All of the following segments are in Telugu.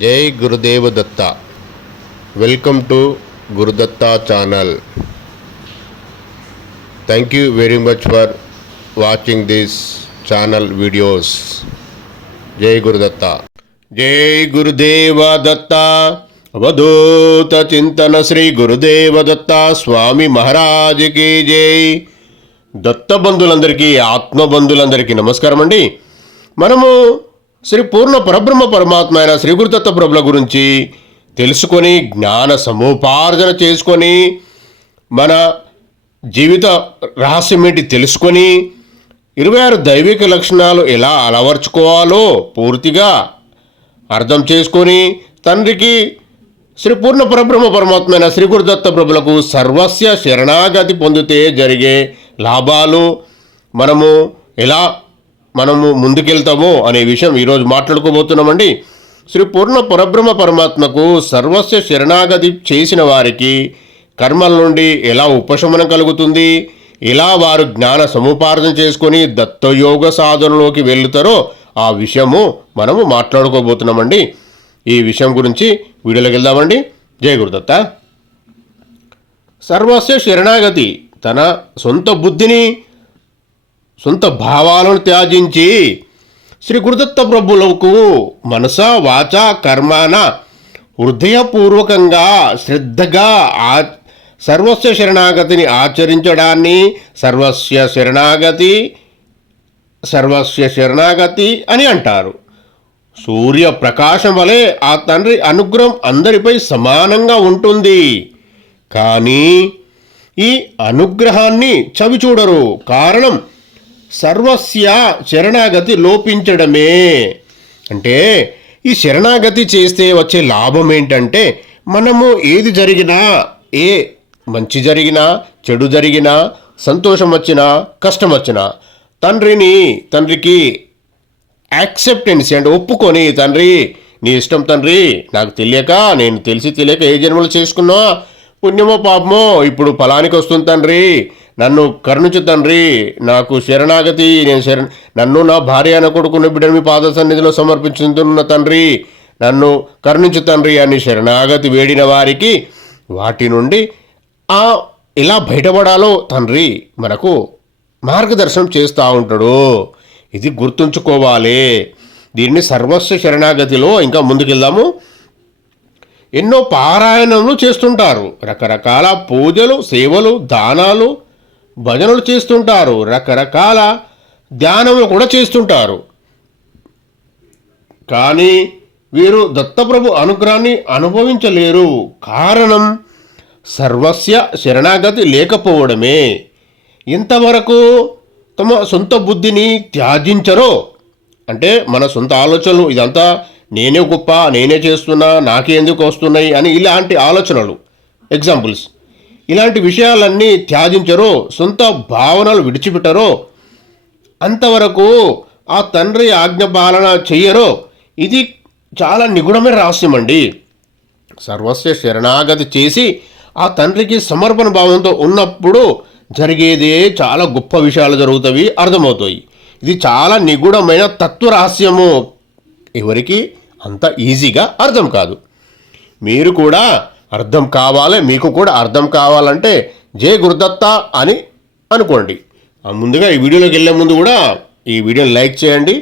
జై Gurudeva Datta welcome to Gurudatta channel thank you very much for watching this channel videos జై గురుదత్త జై గురుదేవ దత్త అవధూత చింతన శ్రీ గురుదేవ దత్త స్వామి మహారాజుకి జై దత్త బంధువులందరికీ ఆత్మబంధువులందరికీ నమస్కారం అండి. మనము శ్రీ పూర్ణ పరబ్రహ్మ పరమాత్మ అయిన శ్రీ గురుదత్త ప్రభుల గురించి తెలుసుకొని జ్ఞాన సముపార్జన చేసుకొని మన జీవిత రహస్యం ఏంటి తెలుసుకొని ఇరవై ఆరు దైవిక లక్షణాలు ఎలా అలవర్చుకోవాలో పూర్తిగా అర్థం చేసుకొని తండ్రికి శ్రీ పూర్ణ పరబ్రహ్మ పరమాత్మైన శ్రీ గురుదత్త ప్రభులకు సర్వస్య శరణాగతి పొందితే జరిగే లాభాలు మనము ఎలా మనము ముందుకెళ్తామో అనే విషయం ఈరోజు మాట్లాడుకోబోతున్నామండి. శ్రీ పూర్ణ పరబ్రహ్మ పరమాత్మకు సర్వస్వ శరణాగతి చేసిన వారికి కర్మల నుండి ఎలా ఉపశమనం కలుగుతుంది? ఎలా వారు జ్ఞాన సముపార్జన చేసుకొని దత్తయోగ సాధనలోకి వెళ్తారో ఆ విషయము మనము మాట్లాడుకోబోతున్నామండి. ఈ విషయం గురించి వీడియోలోకి వెళ్దామండి. జయ గురుదత్త. సర్వస్వ శరణాగతి తన సొంత బుద్ధిని సొంత భావాలను త్యాజించి శ్రీ గురుదత్త ప్రభులకు మనస వాచ కర్మాన హృదయపూర్వకంగా శ్రద్ధగా ఆ సర్వస్వ శరణాగతిని ఆచరించడాన్ని సర్వస్వ శరణాగతి సర్వస్వ శరణాగతి అని అంటారు. సూర్య ప్రకాశం వలె ఆ తండ్రి అనుగ్రహం అందరిపై సమానంగా ఉంటుంది. కానీ ఈ అనుగ్రహాన్ని చవిచూడరు. కారణం సర్వస్య శరణాగతి లోపించడమే. అంటే ఈ శరణాగతి చేస్తే వచ్చే లాభం ఏంటంటే మనము ఏది జరిగినా ఏ మంచి జరిగినా చెడు జరిగినా సంతోషం వచ్చినా కష్టం వచ్చినా తండ్రిని తండ్రికి యాక్సెప్టెన్సీ అంటే ఒప్పుకొని తండ్రి నీ ఇష్టం తండ్రి నాకు తెలియక నేను తెలిసి తెలియక ఏ జన్మలు చేసుకున్నా పుణ్యమో పాపమో ఇప్పుడు ఫలానికి వస్తుంది తండ్రి నన్ను కరుణించు తండ్రి నాకు శరణాగతి నేను శరణ నన్ను నా భార్య అన్న కొడుకున్న బిడ్డను మీ పాద సన్నిధిలో సమర్పించుతున్న తండ్రి నన్ను కరుణించు తండ్రి అని శరణాగతి వేడిన వారికి వాటి నుండి ఆ ఎలా బయటపడాలో తండ్రి మనకు మార్గదర్శనం చేస్తూ ఉంటాడు. ఇది గుర్తుంచుకోవాలి. దీన్ని సర్వస్వ శరణాగతిలో ఇంకా ముందుకెళ్దాము. ఎన్నో పారాయణములు చేస్తుంటారు. రకరకాల పూజలు సేవలు దానాలు భజనలు చేస్తుంటారు. రకరకాల ధ్యానములు కూడా చేస్తుంటారు. కానీ వీరు దత్తప్రభు అనుగ్రహాన్ని అనుభవించలేరు. కారణం సర్వస్య శరణాగతి లేకపోవడమే. ఇంతవరకు తమ సొంత బుద్ధిని త్యాజించరో? అంటే మన సొంత ఆలోచనలు ఇదంతా నేనే గొప్ప నేనే చేస్తున్నా నాకెందుకు వస్తున్నాయి అని ఇలాంటి ఆలోచనలు. ఎగ్జాంపుల్స్ ఇలాంటి విషయాలన్నీ త్యాజించరో సొంత భావనలు విడిచిపెట్టరో అంతవరకు ఆ తండ్రి ఆజ్ఞ పాలన చెయ్యరో ఇది చాలా నిగుణమైన రహస్యం అండి సర్వస్వ శరణాగతి చేసి ఆ తండ్రికి సమర్పణ భావంతో ఉన్నప్పుడు జరిగేదే చాలా గొప్ప విషయాలు జరుగుతాయి అర్థమవుతాయి. ఇది చాలా నిగూఢమైన తత్వ రహస్యము. ఎవరికి? అంత ఈజీగా అర్థం కాదు. మీరు కూడా అర్థం కావాలి మీకు కూడా అర్థం కావాలంటే జే గురుదత్త అని అనుకోండి. ముందుగా ఈ వీడియోలోకి వెళ్ళే ముందు కూడా ఈ వీడియోని లైక్ చేయండి.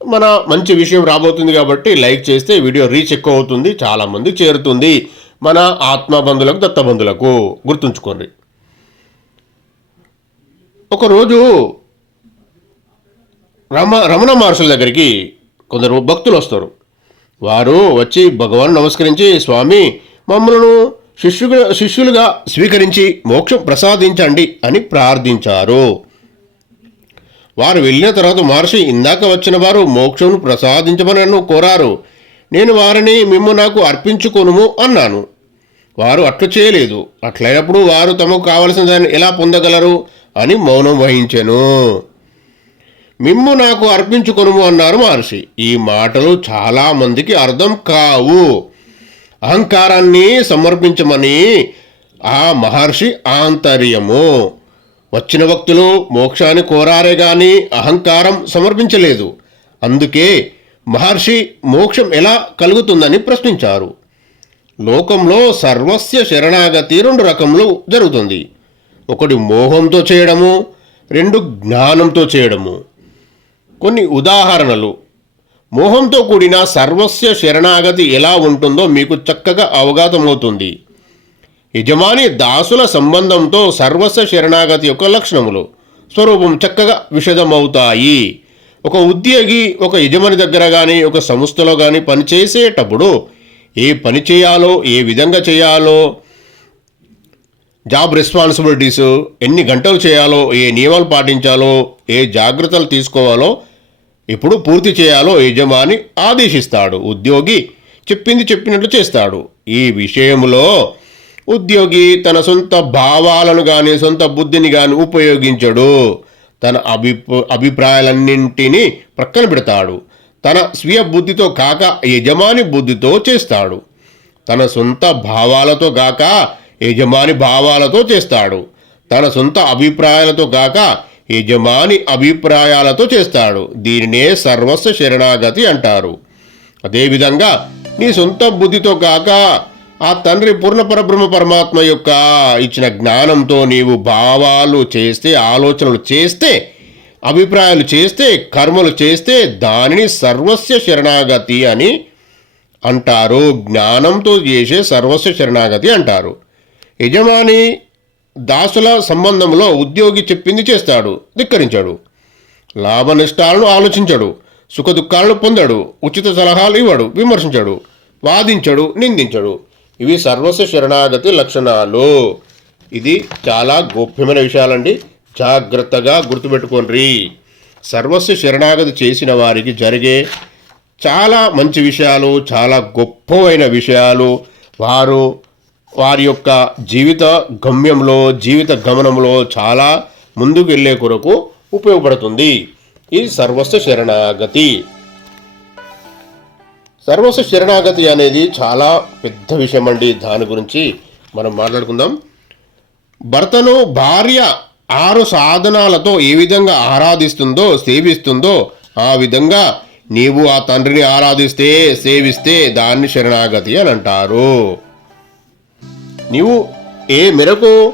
మన మంచి విషయం రాబోతుంది కాబట్టి లైక్ చేస్తే వీడియో రీచ్ ఎక్కువ అవుతుంది చాలామంది చేరుతుంది. మన ఆత్మబంధులకు దత్తబంధులకు గుర్తుంచుకోండి. ఒకరోజు రమ రమణ మహర్షుల దగ్గరికి కొందరు భక్తులు వస్తారు. వారు వచ్చి భగవాన్ నమస్కరించి స్వామి మమ్మలను శిష్యుగా శిష్యులుగా స్వీకరించి మోక్షం ప్రసాదించండి అని ప్రార్థించారు. వారు వెళ్ళిన తర్వాత మహర్షి ఇందాక వచ్చిన వారు మోక్షం ప్రసాదించమని నన్ను కోరారు. నేను వారిని మిమ్ము నాకు అర్పించుకొనుము అన్నాను. వారు అట్లు చేయలేదు. అట్లైనప్పుడు వారు తమకు కావలసిన దాన్ని ఎలా పొందగలరు అని మౌనం వహించెను. మిమ్ము నాకు అర్పించుకొనుము అన్నారు మహర్షి. ఈ మాటలు చాలా మందికి అర్థం కావు. అహంకారాన్ని సమర్పించమని ఆ మహర్షి ఆంతర్యము. వచ్చిన భక్తులు మోక్షాన్ని కోరారే గాని అహంకారం సమర్పించలేదు. అందుకే మహర్షి మోక్షం ఎలా కలుగుతుందని ప్రశ్నించారు. లోకంలో సర్వస్య శరణాగతి రెండు రకములు జరుగుతుంది. ఒకటి మోహంతో చేయడము రెండు జ్ఞానంతో చేయడము. కొన్ని ఉదాహరణలు. మోహంతో కూడిన సర్వస్య శరణాగతి ఎలా ఉంటుందో మీకు చక్కగా అవగాతమవుతుంది యజమాని దాసుల సంబంధంతో సర్వస్వ శరణాగతి యొక్క లక్షణములు. స్వరూపం చక్కగా విషదమవుతాయి. ఒక ఉద్యోగి ఒక యజమాని దగ్గర కానీ ఒక సంస్థలో కానీ పనిచేసేటప్పుడు ఏ పని చేయాలో ఏ విధంగా చేయాలో జాబ్ రెస్పాన్సిబిలిటీస్ ఎన్ని గంటలు చేయాలో ఏ నియమాలు పాటించాలో ఏ జాగ్రత్తలు తీసుకోవాలో ఎప్పుడు పూర్తి చేయాలో యజమాని ఆదేశిస్తాడు. ఉద్యోగి చెప్పింది చెప్పినట్లు చేస్తాడు. ఈ విషయంలో ఉద్యోగి తన సొంత భావాలను కానీ సొంత బుద్ధిని కానీ ఉపయోగించడు. తన అభిప్ర అభిప్రాయాలన్నింటినీ ప్రక్కన పెడతాడు. తన స్వీయ బుద్ధితో కాక యజమాని బుద్ధితో చేస్తాడు. తన సొంత భావాలతో కాక యజమాని భావాలతో చేస్తాడు. తన సొంత అభిప్రాయాలతో కాక యజమాని అభిప్రాయాలతో చేస్తాడు. దీనినే సర్వస్వ శరణాగతి అంటారు. అదేవిధంగా నీ సొంత బుద్ధితో కాక ఆ తండ్రి పూర్ణ పరబ్రహ్మ పరమాత్మ యొక్క ఇచ్చిన జ్ఞానంతో నీవు భావాలు చేస్తే ఆలోచనలు చేస్తే అభిప్రాయాలు చేస్తే కర్మలు చేస్తే దానిని సర్వస్వ శరణాగతి అని అంటారు. జ్ఞానంతో చేసే సర్వస్వ శరణాగతి అంటారు. యజమాని దాసుల సంబంధంలో ఉద్యోగి చెప్పింది చేస్తాడు ధిక్కరించాడు. లాభ నష్టాలను ఆలోచించడు సుఖ పొందడు ఉచిత సలహాలు ఇవ్వడు విమర్శించడు వాదించడు నిందించడు. ఇవి సర్వస్వ శరణాగతి లక్షణాలు. ఇది చాలా గోప్యమైన విషయాలండి. జాగ్రత్తగా గుర్తుపెట్టుకోండి. సర్వస్వ శరణాగతి చేసిన వారికి జరిగే చాలా మంచి విషయాలు చాలా గొప్పవైన విషయాలు వారు వారి యొక్క జీవిత గమ్యంలో జీవిత గమనంలో చాలా ముందుకు వెళ్ళే కొరకు ఉపయోగపడుతుంది. ఇది సర్వస్వ శరణాగతి. సర్వస్వ శరణాగతి అనేది చాలా పెద్ద విషయం అండి దాని గురించి మనం మాట్లాడుకుందాం. భర్తను భార్య ఆరు సాధనాలతో ఏ విధంగా ఆరాధిస్తుందో సేవిస్తుందో ఆ విధంగా నీవు ఆ తండ్రిని ఆరాధిస్తే సేవిస్తే దాన్ని శరణాగతి అని అంటారు. నీవు ఏ మేరకు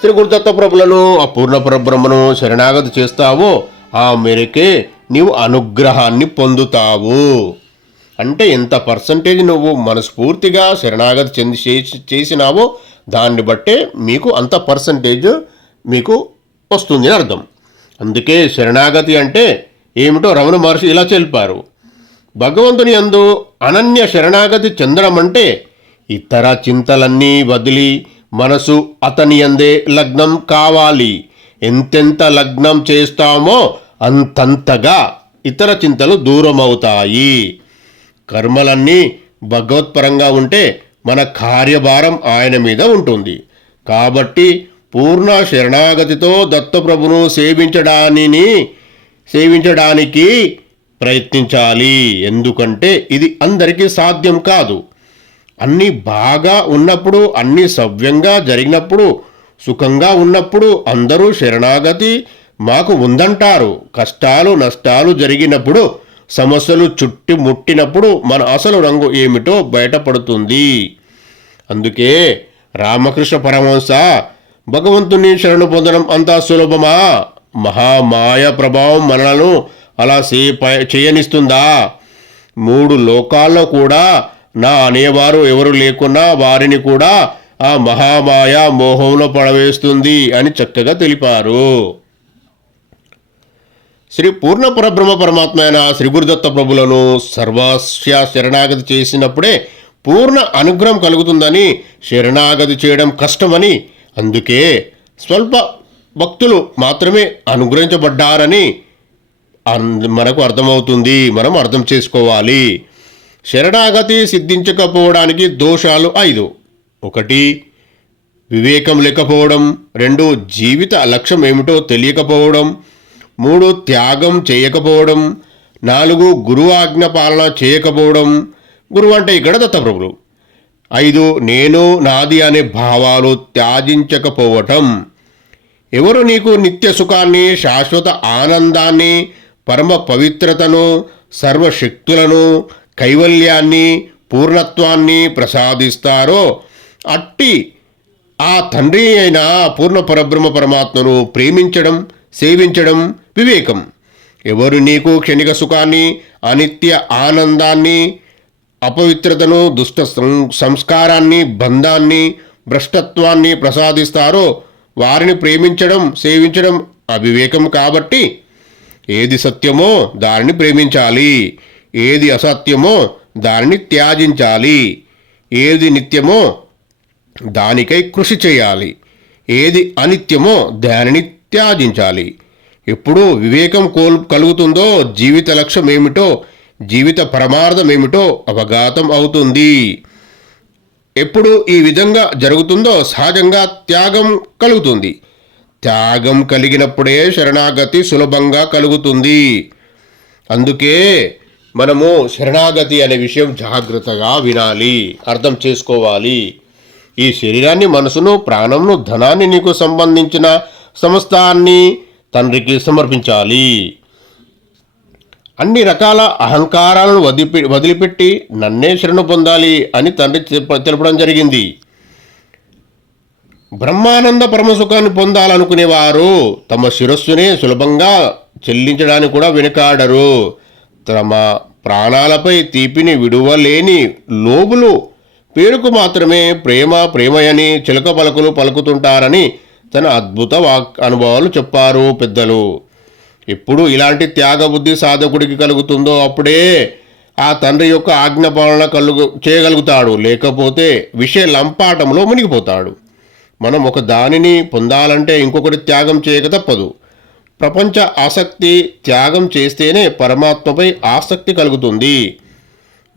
శ్రీ గురుదత్త ప్రభులను ఆ పరబ్రహ్మను శరణాగతి చేస్తావో ఆ మేరకే నీవు అనుగ్రహాన్ని పొందుతావు. అంటే ఎంత పర్సంటేజ్ నువ్వు మనస్ఫూర్తిగా శరణాగతి చెంది చేసి- చేసినావో దాన్ని బట్టే మీకు అంత పర్సంటేజ్ మీకు వస్తుంది అని అర్థం. అందుకే శరణాగతి అంటే ఏమిటో రమణ మహర్షి ఇలా తెలిపారు భగవంతుని అందు అనన్య శరణాగతి చెందడం అంటే ఇతర చింతలన్నీ వదిలి మనసు అతని అందే లగ్నం కావాలి. ఎంతెంత లగ్నం చేస్తామో అంతంతగా ఇతర చింతలు దూరమవుతాయి. కర్మలన్నీ భగవత్పరంగా ఉంటే మన కార్యభారం ఆయన మీద ఉంటుంది. కాబట్టి పూర్ణ శరణాగతితో దత్తప్రభును సేవించడానిని సేవించడానికి ప్రయత్నించాలి. ఎందుకంటే ఇది అందరికీ సాధ్యం కాదు. అన్నీ బాగా ఉన్నప్పుడు అన్నీ సవ్యంగా జరిగినప్పుడు సుఖంగా ఉన్నప్పుడు అందరూ శరణాగతి మాకు ఉందంటారు. కష్టాలు నష్టాలు జరిగినప్పుడు సమస్యలు చుట్టి ముట్టినప్పుడు మన అసలు రంగు ఏమిటో బయటపడుతుంది. అందుకే రామకృష్ణ పరమహంస భగవంతుని శరణు పొందడం అంతా సులభమా? మహామాయ ప్రభావం మనలను అలా చేయనిస్తుందా? మూడు లోకాల్లో కూడా నా అనేవారు ఎవరు లేకున్నా వారిని కూడా ఆ మహామాయ మోహంలో పడవేస్తుంది అని చక్కగా తెలిపారు. శ్రీ పూర్ణ పరబ్రహ్మ పరమాత్మ అయిన శ్రీ గురుదత్త ప్రభులను సర్వస్య శరణాగతి చేసినప్పుడే పూర్ణ అనుగ్రహం కలుగుతుందని శరణాగతి చేయడం కష్టమని అందుకే స్వల్ప భక్తులు మాత్రమే అనుగ్రహించబడ్డారని మనకు అర్థమవుతుంది. మనం అర్థం చేసుకోవాలి. శరణాగతి సిద్ధించకపోవడానికి దోషాలు ఐదు. ఒకటి వివేకం లేకపోవడం. రెండు జీవిత లక్ష్యం ఏమిటో తెలియకపోవడం. మూడు త్యాగం చేయకపోవడం. నాలుగు గురువు ఆజ్ఞ పాలన చేయకపోవడం. గురువు అంటే ఇక్కడ దత్తప్రభులు. ఐదు నేను నాది అనే భావాలు త్యాజించకపోవటం. ఎవరు నీకు నిత్య సుఖాన్ని శాశ్వత ఆనందాన్ని పరమ పవిత్రతను సర్వశక్తులను కైవల్యాన్ని పూర్ణత్వాన్ని ప్రసాదిస్తారో అట్టి ఆ తండ్రి అయిన పూర్ణ పరబ్రహ్మ పరమాత్మను ప్రేమించడం సేవించడం వివేకం. ఎవరు నీకు క్షణిక సుఖాన్ని అనిత్య ఆనందాన్ని అపవిత్రతను దుష్ట సం- సంస్కారాన్ని బంధాన్ని భ్రష్టత్వాన్ని ప్రసాదిస్తారో వారిని ప్రేమించడం సేవించడం అవివేకం కాబట్టి ఏది సత్యమో దానిని ప్రేమించాలి. ఏది అసత్యమో దానిని త్యాజించాలి. ఏది నిత్యమో దానికై కృషి చేయాలి. ఏది అనిత్యమో దానిని త్యాజించాలి. ఎప్పుడు వివేకం కోల్ కలుగుతుందో జీవిత లక్ష్యం ఏమిటో జీవిత పరమార్థం ఏమిటో అవగాతం అవుతుంది. ఎప్పుడు ఈ విధంగా జరుగుతుందో సహజంగా త్యాగం కలుగుతుంది. త్యాగం కలిగినప్పుడే శరణాగతి సులభంగా కలుగుతుంది. అందుకే మనము శరణాగతి అనే విషయం జాగ్రత్తగా వినాలి అర్థం చేసుకోవాలి. ఈ శరీరాన్ని మనసును ప్రాణంను ధనాన్ని నీకు సంబంధించిన సమస్తాన్ని తండ్రికి సమర్పించాలి. అన్ని రకాల అహంకారాలను వదిలిపె వదిలిపెట్టి నన్నే శరణు పొందాలి అని తండ్రి తెలపడం జరిగింది. బ్రహ్మానంద పరమసుఖాన్ని పొందాలనుకునేవారు తమ శిరస్సునే సులభంగా చెల్లించడానికి కూడా వెనుకాడరు. తమ ప్రాణాలపై తీపిని విడువలేని లోబులు పేరుకు మాత్రమే ప్రేమ ప్రేమయని చిలక పలుకులు పలుకుతుంటారని తన అద్భుత వాక్ అనుభవాలు చెప్పారు పెద్దలు. ఎప్పుడు ఇలాంటి త్యాగబుద్ధి సాధకుడికి కలుగుతుందో అప్పుడే ఆ తండ్రి యొక్క ఆజ్ఞాపాలన కలుగు చేయగలుగుతాడు లేకపోతే విషయ లంపాటంలో మునిగిపోతాడు. మనం ఒక దానిని పొందాలంటే ఇంకొకటి త్యాగం చేయక తప్పదు. ప్రపంచ ఆసక్తి త్యాగం చేస్తేనే పరమాత్మపై ఆసక్తి కలుగుతుంది.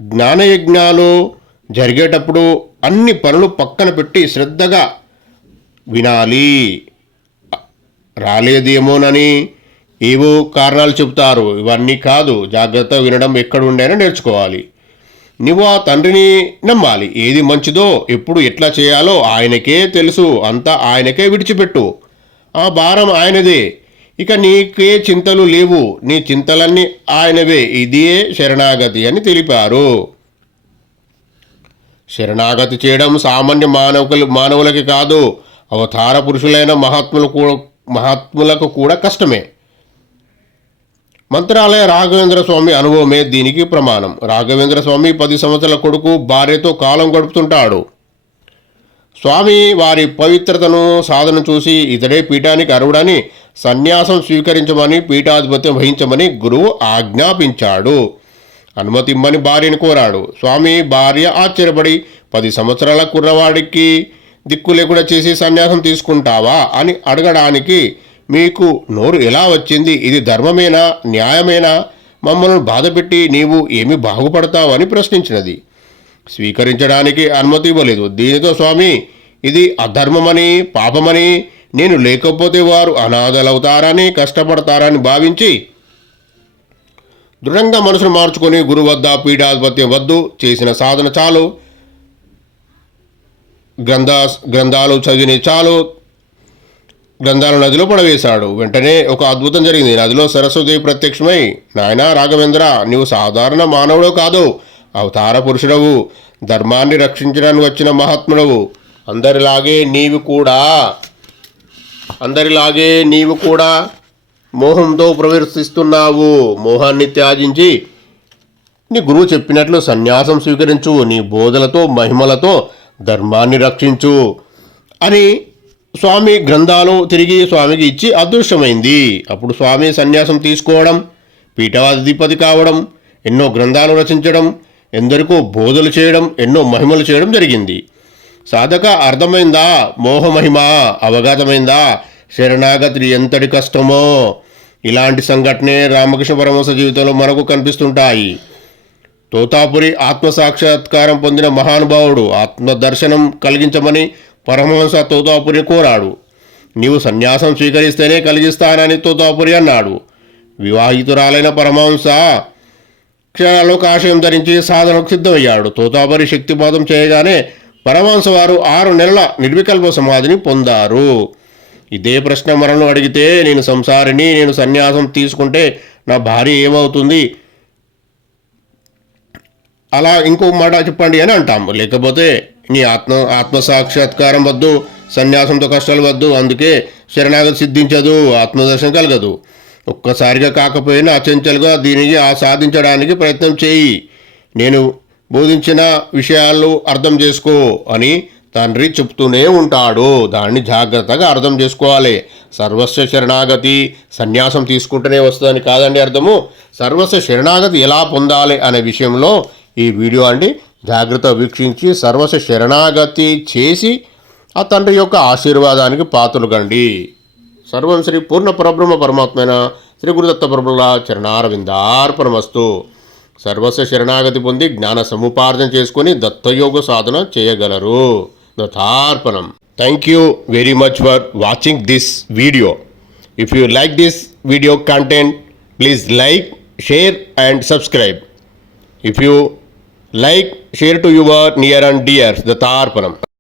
జ్ఞానయజ్ఞాలు జరిగేటప్పుడు అన్ని పనులు పక్కన పెట్టి శ్రద్ధగా వినాలి. రాలేదేమోనని ఏవో కారణాలు చెబుతారు. ఇవన్నీ కాదు జాగ్రత్తగా వినడం ఎక్కడుండైనా నేర్చుకోవాలి. నువ్వు ఆ తండ్రిని నమ్మాలి. ఏది మంచిదో ఎప్పుడు ఎట్లా చేయాలో ఆయనకే తెలుసు. అంతా ఆయనకే విడిచిపెట్టు. ఆ భారం ఆయనదే. ఇక నీకే చింతలు లేవు నీ చింతలన్నీ ఆయనవే ఇదే శరణాగతి అని తెలిపారు. శరణాగతి చేయడం సామాన్య మానవులు మానవులకి కాదు అవతార పురుషులైన మహాత్ములు కూడా మహాత్ములకు కూడా కష్టమే. మంత్రాలయ రాఘవేంద్ర స్వామి అనుభవమే దీనికి ప్రమాణం. రాఘవేంద్ర స్వామి పది సంవత్సరాల కొడుకు భార్యతో కాలం గడుపుతుంటాడు. స్వామి వారి పవిత్రతను సాధన చూసి ఇతడే పీఠానికి అరువుడని సన్యాసం స్వీకరించమని పీఠాధిపత్యం వహించమని గురువు ఆజ్ఞాపించాడు. అనుమతి ఇమ్మని భార్యను కోరాడు. స్వామి భార్య ఆశ్చర్యపడి పది సంవత్సరాల కుర్రవాడికి దిక్కు లేకుండా చేసి సన్యాసం తీసుకుంటావా? అని అడగడానికి మీకు నోరు ఎలా వచ్చింది? ఇది ధర్మమేనా? న్యాయమేనా? మమ్మల్ని బాధపెట్టి నీవు ఏమి బాగుపడతావు? అని ప్రశ్నించినది. స్వీకరించడానికి అనుమతి ఇవ్వలేదు. దీనితో స్వామి ఇది అధర్మమని పాపమని నేను లేకపోతే వారు అనాథలవుతారని కష్టపడతారని భావించి దృఢంగా మనసును మార్చుకొని గురు వద్ద పీఠాధిపత్యం వద్దు చేసిన సాధన చాలు. గ్రంథ గ్రంథాలు చదివిన చాలు. గ్రంథాలు నదిలో పడవేశాడు. వెంటనే ఒక అద్భుతం జరిగింది. నదిలో సరస్వతి ప్రత్యక్షమై నాయనా రాఘవేంద్ర నీవు సాధారణ మానవుడు కాదు. అవతార పురుషుడవు ధర్మాన్ని రక్షించడానికి వచ్చిన మహాత్ముడవు. అందరిలాగే నీవు కూడా. అందరిలాగే నీవు కూడా మోహంతో ప్రవర్తిస్తున్నావు మోహాన్ని త్యాజించి నీ గురువు చెప్పినట్లు సన్యాసం స్వీకరించు. నీ బోధలతో మహిమలతో ధర్మాన్ని రక్షించు అని స్వామి గ్రంథాలు తిరిగి స్వామికి ఇచ్చి అదృశ్యమైంది. అప్పుడు స్వామి సన్యాసం తీసుకోవడం పీఠాధిపతి కావడం ఎన్నో గ్రంథాలు రచించడం ఎందరికో బోధలు చేయడం ఎన్నో మహిమలు చేయడం జరిగింది. సాధక అర్థమైందా? మోహమహిమ? అవగాతమైందా? శరణాగతి ఎంతటి కష్టమో? ఇలాంటి సంఘటనే రామకృష్ణ పరమహంస జీవితంలో మనకు కనిపిస్తుంటాయి. తోతాపురి ఆత్మసాక్షాత్కారం పొందిన మహానుభావుడు ఆత్మదర్శనం కలిగించమని పరమహంస తోతాపురిని కోరాడు. నీవు సన్యాసం స్వీకరిస్తేనే కలిగిస్తానని తోతాపురి అన్నాడు. వివాహితురాలైన పరమహంస క్షణాల్లో కాషాయం ధరించి సాధనకు సిద్ధమయ్యాడు. తోతాపరి శక్తిపాతం చేయగానే పరమాంస వారు ఆరు నెలల నిర్వికల్ప సమాధిని పొందారు. ఇదే ప్రశ్న మరణం అడిగితే నేను సంసారిని నేను సన్యాసం తీసుకుంటే నా భార్య ఏమవుతుంది? అలా ఇంకో మాట చెప్పండి అని అంటాం. లేకపోతే నీ ఆత్మ ఆత్మ సాక్షాత్కారం వద్దు సన్యాసంతో కష్టాలు వద్దు అందుకే శరణాగతి సిద్ధించదు ఆత్మదర్శనం కలగదు. ఒక్కసారిగా కాకపోయినా అచంచలుగా దీనికి ఆ సాధించడానికి ప్రయత్నం చేయి. నేను బోధించిన విషయాలు అర్థం చేసుకో అని తండ్రి చెప్తూనే ఉంటాడు. దాన్ని జాగ్రత్తగా అర్థం చేసుకోవాలి. సర్వస్వ శరణాగతి సన్యాసం తీసుకుంటూనే వస్తుందని కాదండి అర్థము. సర్వస్వ శరణాగతి ఎలా పొందాలి అనే విషయంలో ఈ వీడియో అండి జాగ్రత్త వీక్షించి సర్వస్వ శరణాగతి చేసి ఆ తండ్రి యొక్క ఆశీర్వాదానికి పాత్రలు కండి. సర్వం శ్రీ పూర్ణ పరబ్రహ్మ పరమాత్మైన శ్రీ గురుదత్త ప్రభుల చరణారవిందార్పణమస్తు సర్వస్వ శరణాగతి పొంది జ్ఞాన సముపార్జన చేసుకొని దత్తయోగ సాధన చేయగలరు. దత్తార్పణం. Thank you very much for watching this video if you like this video content please like share and subscribe if you like share to your near and dear దత్తార్పణం.